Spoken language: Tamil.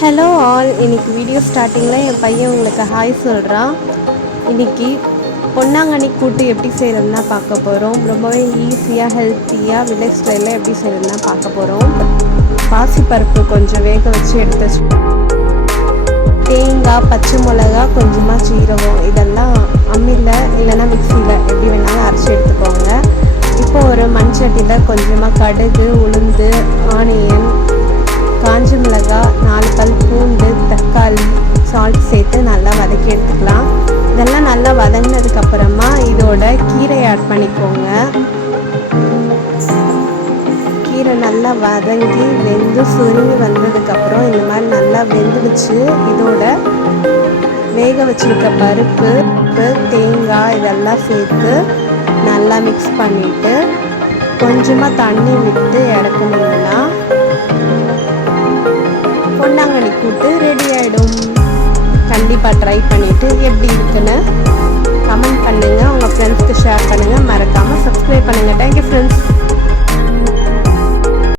ஹலோ ஆல் இன்னைக்கு வீடியோ ஸ்டார்டிங்கில் என் பையன் உங்களுக்கு ஹாய் சொல்கிறான் இன்னைக்கு பொன்னாங்கண்ணி கூட்டு எப்படி செய்கிறதுனா பார்க்க போகிறோம் ரொம்பவே ஈஸியாக ஹெல்த்தியாக வில்லேஜ் ஸ்டைலில் எப்படி செய்கிறதுனா பார்க்க போகிறோம் பாசிப்பருப்பு கொஞ்சம் வேக வச்சு எடுத்து வச்சு தேங்காய் பச்சை மிளகா கொஞ்சமாக சீரகம். இதெல்லாம் அம்மியில் இல்லைன்னா மிக்சியில் எப்படி வேணாலும் அரைச்சி எடுத்துக்கோங்க. இப்போ ஒரு மண்சட்டியில் கொஞ்சமாக கடுகு உளுந்து சேர்த்து நல்லா வதக்கி எடுத்துக்கலாம். இதெல்லாம் நல்லா வதங்கினதுக்கப்புறமா இதோட கீரை ஆட் பண்ணிக்கோங்க. கீரை நல்லா வதங்கி வெந்து சுருங்கி வந்ததுக்கப்புறம் இந்த மாதிரி நல்லா வெந்துடுச்சு. இதோட வேக வச்சிருக்க பருப்பு தேங்காய் இதெல்லாம் சேர்த்து நல்லா மிக்ஸ் பண்ணிவிட்டு கொஞ்சமாக தண்ணி விட்டு இறக்குனீங்கன்னா பொன்னாங்கண்ணி கூட்டு ரெடி கண்டிப்பாக ட்ரை பண்ணிவிட்டு எப்படி இருக்குன்னு கமெண்ட் பண்ணுங்கள் உங்கள் ஃப்ரெண்ட்ஸ்க்கு ஷேர் பண்ணுங்கள் மறக்காமல் சப்ஸ்கிரைப் பண்ணுங்கள் தேங்க்யூ ஃப்ரெண்ட்ஸ்